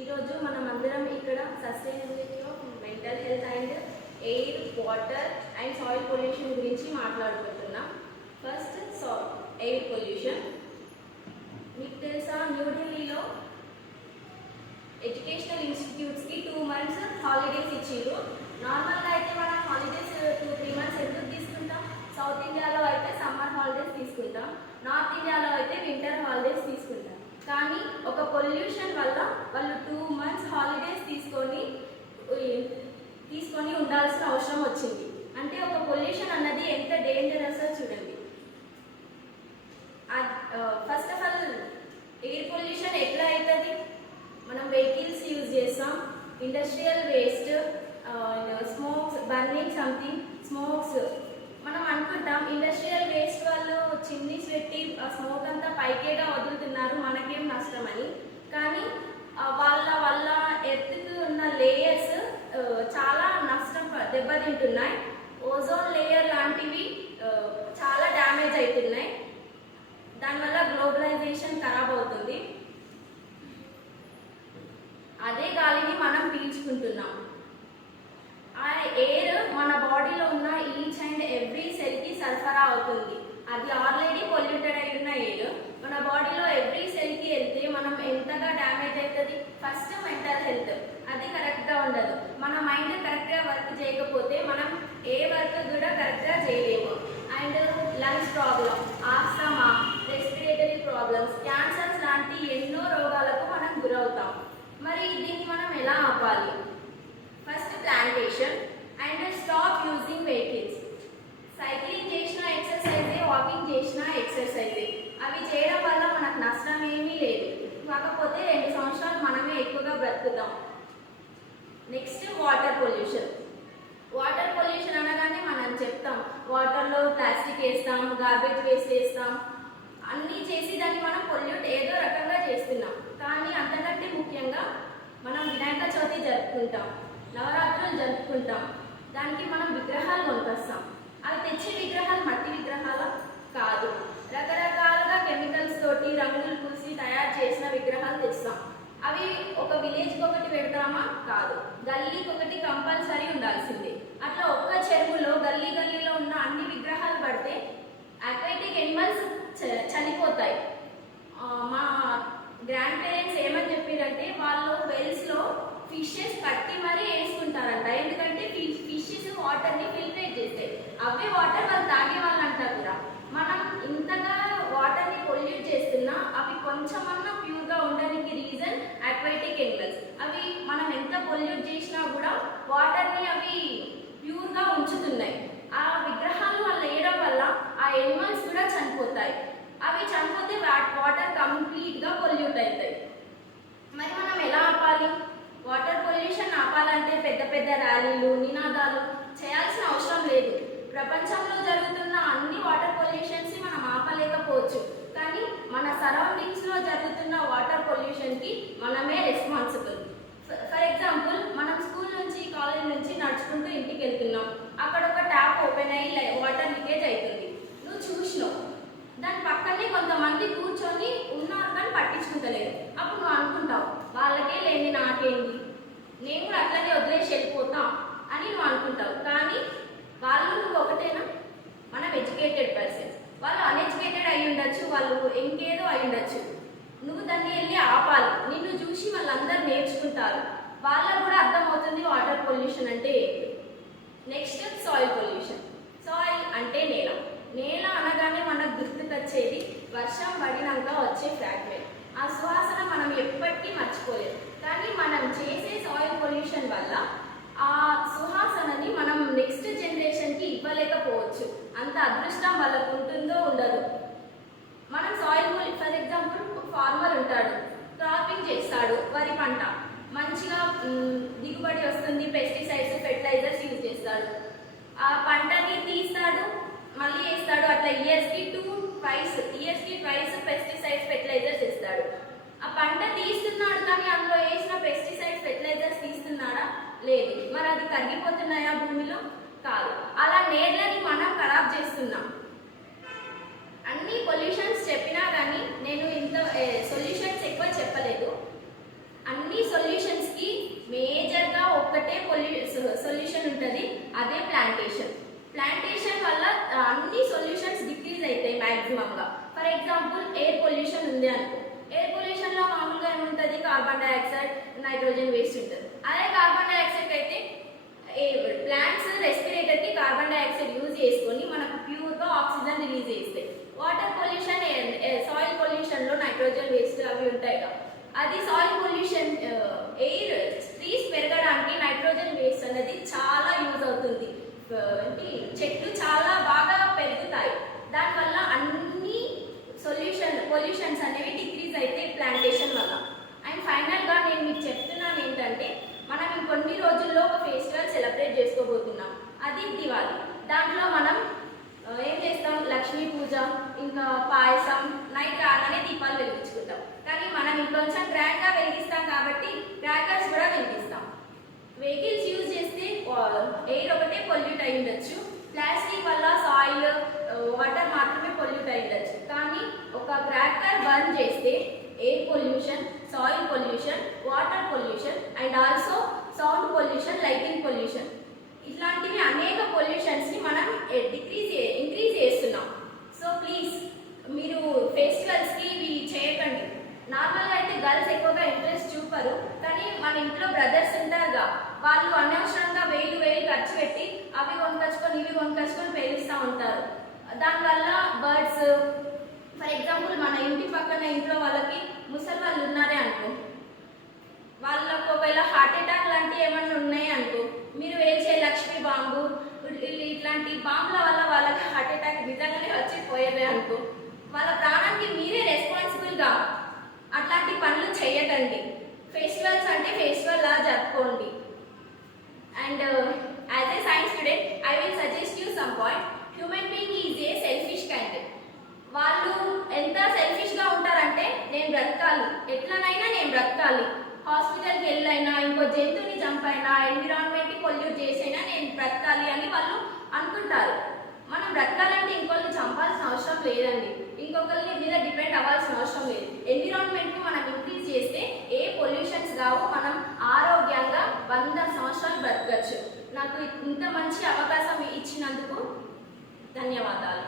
ఈరోజు మనం అందరం ఇక్కడ sustainability of mental health and air, water and soil pollution గురించి మాట్లాడుకుంటున్నాం. First air pollution. మీకు తెలుసా, న్యూఢిల్లీలో ఎడ్యుకేషనల్ ఇన్స్టిట్యూట్స్కి 2 months హాలిడేస్ ఇచ్చిండ్రు. నార్మల్గా అయితే మనం హాలిడేస్ 2-3 months ఎందుకు తీసుకుంటాం? సౌత్ ఇండియాలో అయితే సమ్మర్ హాలిడేస్ తీసుకుంటాం, నార్త్ ఇండియాలో అయితే వింటర్ హాలిడేస్ తీసుకుంటాం. కానీ ఒక పొల్యూషన్ వల్ల వాళ్ళు 2 months హాలిడేస్ తీసుకొని ఉండాల్సిన అవసరం వచ్చింది. అంటే ఒక పొల్యూషన్ అన్నది ఎంత డేంజరస్ చూడండి. First of all air pollution ఎట్లా అవుతుంది? మనం వెహికల్స్ యూజ్ చేస్తాం, industrial waste, smokes, burning something smokes. మనం అనుకుంటాం ఇండస్ట్రియల్ వేస్ట్ వాళ్ళు చిమ్నీస్ పెట్టి ఆ స్మోక్ అంతా పైకేగా వదులుతున్నారు, మనకేం నష్టం అని. కానీ వాళ్ళ వల్ల ఎర్త్కి ఉన్న లేయర్స్ చాలా దెబ్బతింటున్నాయి. ఓజోన్ లేయర్ లాంటివి చాలా డ్యామేజ్ అవుతున్నాయి. దానివల్ల గ్లోబలైజేషన్ ఖరాబ్ అవుతుంది. అదే గాలిని మనం పీల్చుకుంటున్నాం. ఆ ఎయిర్ మన బాడీలో ఉన్న ఈచ్ అండ్ ఎవ్రీ సెల్కి సరఫరా అవుతుంది. అది ఆల్రెడీ పొల్యూటెడ్ అయి ఉన్న ఎయిర్ మన బాడీలో ఎవ్రీ సెల్కి వెళ్తే మనం ఎంతగా డ్యామేజ్ అవుతుంది? ఫస్ట్ మెంటల్ హెల్త్, అది కరెక్ట్గా ఉండదు. మన మైండ్ కరెక్ట్గా వర్క్ చేయకపోతే మనం ఏ వర్క్ కూడా కరెక్ట్గా చేయలేము. And lungs problem, asthma, respiratory problems, cancers లాంటి ఎన్నో రోగాలకు మనం గురవుతాం. మరి దీన్ని మనం ఎలా ఆపాలి? First plantation and stop using vehicles. Cycling చేసిన ఎక్సర్సైజే, వాకింగ్ చేసిన ఎక్సర్సైజే. అవి చేయడం వల్ల మనకు నష్టం ఏమీ లేదు, కాకపోతే 2 సంవత్సరాలు మనమే ఎక్కువగా బ్రతుకుతాం. Next water pollution. Water pollution అనగానే మనం చెప్తాం వాటర్లో ప్లాస్టిక్ వేస్తాం, గార్బేజ్ వేస్ట్ వేస్తాం, అన్నీ చేసి దాన్ని మనం పొల్యూట్ ఏదో రకంగా చేస్తున్నాం. కానీ అంతకంటే ముఖ్యంగా మనం వినాయక చవితి జరుపుకుంటాం, నవరాత్రులు జరుపుకుంటాం, దానికి మనం విగ్రహాలు కొనుకొస్తాం. అవి తెచ్చే విగ్రహాలు మట్టి విగ్రహాలు కాదు, రకరకాలుగా కెమికల్స్ తోటి రంగులు పూసి తయారు చేసిన విగ్రహాలు తెస్తాం. అవి ఒక విలేజ్కి ఒకటి పెడతామా? కాదు, గల్లీకి ఒకటి కంపల్సరీ ఉండాల్సిందే. అట్లా ఒక్క చెరువులో గల్లీలో ఉన్న అన్ని విగ్రహాలు పడితే అక్వాటిక్ ఎనిమల్స్ చనిపోతాయి. మా గ్రాండ్ పేరెంట్స్ ఏమని చెప్పారంటే వాళ్ళు వెల్స్లో ఫిషెస్ పట్టి మరీ వేసుకుంటారంట. ఎందుకంటే ఫిషెస్ వాటర్ని ఫిల్టరేట్ చేస్తాయి, అవే వాటర్ వాళ్ళు తాగే వాళ్ళు అంటారు కూడా. మనం ఇంతగా వాటర్ని పొల్యూట్ చేస్తున్నా అవి కొంచెమన్నా ప్యూర్గా ఉండడానికి రీజన్ అక్వాటిక్ ఎనిమల్స్. అవి మనం ఎంత పొల్యూట్ చేసినా కూడా వాటర్ని అవి ప్యూర్గా ఉంచుతున్నాయి. ఆ విగ్రహాలు వాళ్ళు వేయడం వల్ల ఆ ఎనిమల్స్ కూడా చనిపోతాయి. అవి చనిపోతే వాటర్ కంప్లీట్గా పొల్యూట్ అవుతాయి. మరి మనం ఎలా ఆపాలి? వాటర్ పొల్యూషన్ ఆపాలంటే పెద్ద పెద్ద ర్యాలీలు, నినాదాలు చేయాల్సిన అవసరం లేదు. ప్రపంచంలో జరుగుతున్న అన్ని వాటర్ పొల్యూషన్స్ మనం ఆపలేకపోవచ్చు, కానీ మన సరౌండింగ్స్లో జరుగుతున్న వాటర్ పొల్యూషన్కి మనమే రెస్పాన్సిబుల్. ఫర్ ఎగ్జాంపుల్, మనం స్కూల్ నుంచి, కాలేజ్ నుంచి నడుచుకుంటూ ఇంటికి వెళ్తున్నాం, అక్కడ ఒక ట్యాప్ ఓపెన్ అయ్యి వాటర్ లీకేజ్ అవుతుంది, నువ్వు చూసినావు. దాని పక్కనే కొంతమంది కూర్చొని ఉన్నారు కానీ పట్టించుకుంటలేరు. అప్పుడు నువ్వు అనుకుంటావు వాళ్ళకే లేని నాకేంటి, నేను కూడా అట్లనే వదిలేసి వెళ్ళిపోతాం అని నువ్వు అనుకుంటావు. కానీ వాళ్ళు నువ్వు ఒకటేనా? మనం ఎడ్యుకేటెడ్ పర్సన్స్, వాళ్ళు అన్ఎడ్యుకేటెడ్ అయి ఉండొచ్చు, వాళ్ళు ఇంకేదో అయి ఉండొచ్చు. నువ్వు దాన్ని వెళ్ళి ఆపాలి. నిన్ను చూసి వాళ్ళందరూ నేర్చుకుంటారు, వాళ్ళకు కూడా అర్థమవుతుంది వాటర్ పొల్యూషన్ అంటే ఏంటి. Next soil pollution. సాయిల్ అంటే నేల. నేల అనగానే మనకు గుర్తుకొచ్చేది వర్షం పడినాక వచ్చే ఫ్రాగ్మెంట్. ఆ సువాసన మనం ఎప్పటికీ మర్చిపోలేదు. కానీ మనం చేసే సాయిల్ పొల్యూషన్ వల్ల ఆ సువాసనని మనం నెక్స్ట్ జనరేషన్కి ఇవ్వలేకపోవచ్చు. అంత అదృష్టం వాళ్ళకు ఉంటుందో ఉండదు. మనం సాయిల్ ఫర్ ఎగ్జాంపుల్, ఫార్మర్ ఉంటాడు, క్రాపింగ్ చేస్తాడు, వరి పంట మంచిగా దిగుబడి వస్తుంది, పెస్టిసైడ్స్, ఫెర్టిలైజర్స్ యూజ్ చేస్తాడు, ఆ పంటని తీస్తాడు, మళ్ళీ వేస్తాడు. అట్లా ఇయర్స్కి ట్వైస్ పెస్టిసైడ్స్, ఫెర్టిలైజర్స్ వేస్తాడు. ఆ పంట తీస్తున్నాడు, కానీ అందులో వేసిన పెస్టిసైడ్స్, ఫెర్టిలైజర్స్ తీస్తున్నాడా? లేదు. మరి అది కరిగిపోతున్నాయా భూమిలో? కాదు. అలా నేలని మనం ఖరాబ్ చేస్తున్నాం. అన్ని పొల్యూషన్స్ చెప్పినా కానీ నేను ఇంత సొల్యూషన్స్ ఎక్కువ చెప్పలేదు. అన్ని కార్బన్ డైఆక్సైడ్, నైట్రోజన్ వేస్ట్ ఉంటుంది. అదే కార్బన్ డైఆక్సైడ్ అయితే ప్లాంట్స్ రెస్పిరేటర్కి కార్బన్ డైఆక్సైడ్ యూజ్ చేసుకొని మనకు ప్యూర్గా ఆక్సిజన్ రిలీజ్ చేస్తాయి. వాటర్ పొల్యూషన్, సాయిల్ పొల్యూషన్లో నైట్రోజన్ వేస్ట్ అవి ఉంటాయి కదా, అది సాయిల్ పొల్యూషన్, ఎయిర్ ట్రీస్ పెరగడానికి నైట్రోజన్ వేస్ట్ అనేది చాలా యూజ్ అవుతుంది. చెట్లు చాలా బాగా పెరుగుతాయి, దానివల్ల అన్ని పొల్యూషన్స్ అనేవి డిక్రీజ్ అయితే ప్లాంటేషన్ వల్ల. అండ్ ఫైనల్గా నేను మీకు చెప్తున్నాను ఏంటంటే, మనం ఇంకొన్ని రోజుల్లో ఒక ఫెస్టివల్ సెలబ్రేట్ చేసుకోబోతున్నాం, అది దివాళీ. దాంట్లో మనం ఏం చేస్తాం, లక్ష్మీ పూజ, ఇంకా పాయసం, నైట్ రాగానే దీపాలు వెలిగించుకుంటాం. కానీ మనం ఇంకొంచెం గ్రాండ్గా వెలిగిస్తాం కాబట్టి క్రాకర్స్ కూడా వెలిగిస్తాం. వెహికల్స్ యూజ్ చేస్తే ఎయిర్ ఒకటే పొల్యూట్ అయి ఉండొచ్చు, ప్లాస్టిక్ వల్ల సాయిల్, వాటర్ మాత్రమే పొల్యూట్ అయి ఉండొచ్చు. కానీ ఒక క్రాకర్ బర్న్ చేస్తే air pollution, soil pollution, water pollution and also sound pollution, lighting pollution, ఇట్లాంటివి అనేక పొల్యూషన్స్ని మనం ఇంక్రీజ్ చేస్తున్నాం. సో ప్లీజ్ మీరు ఫెస్టివల్స్కి ఇవి చేయకండి. నార్మల్గా అయితే గర్ల్స్ ఎక్కువగా ఇంట్రెస్ట్ చూపరు, కానీ మన ఇంట్లో బ్రదర్స్ ఉంటారుగా, వాళ్ళు అనవసరంగా వేలు ఖర్చు పెట్టి అవి కొనుకొచ్చుకొని ఇవి కొనుకొచ్చుకొని పేలుస్తూ ఉంటారు. దానివల్ల బర్డ్స్, ఫర్ ఎగ్జాంపుల్ మన ఇంటి పక్కన ఇంట్లో వాళ్ళకి ముసలి వాళ్ళు ఉన్నారే అనుకో, వాళ్ళకు ఒకవేళ హార్ట్ అటాక్ లాంటివి ఏమన్నా ఉన్నాయి అనుకో, మీరు వేసే లక్ష్మీ బాంబు ఇట్లాంటి బాంబుల వల్ల వాళ్ళకి హార్ట్ అటాక్ నిజంగానే వచ్చి పోయేదే అనుకో, వాళ్ళ ప్రాణానికి మీరే రెస్పాన్సిబుల్గా. అట్లాంటి పనులు చేయకండి. ఫెస్టివల్స్ అంటే ఫెస్టివల్ లా జరుపుకోండి. And as a science student I will suggest you some point. Human being is a selfish kind. వాళ్ళు ఎంత సెల్ఫిష్గా ఉంటారంటే, నేను బ్రతకాలి, ఎట్లనైనా నేను బ్రతకాలి, హాస్పిటల్కి వెళ్ళైనా, ఇంకో జంతువుని చంపైనా, ఎన్విరాన్మెంట్ని పొల్యూట్ చేసైనా నేను బ్రతకాలి అని వాళ్ళు అనుకుంటారు. మనం బ్రతకాలంటే ఇంకొకరిని చంపాల్సిన అవసరం లేదండి, ఇంకొకరిని మీద డిపెండ్ అవ్వాల్సిన అవసరం లేదు. ఎన్విరాన్మెంట్ని మనం ఇంక్రీజ్ చేస్తే ఏ పొల్యూషన్స్ కావు, మనం ఆరోగ్యంగా 100 సంవత్సరాలు బ్రతకచ్చు. నాకు ఇంత మంచి అవకాశం ఇచ్చినందుకు ధన్యవాదాలు.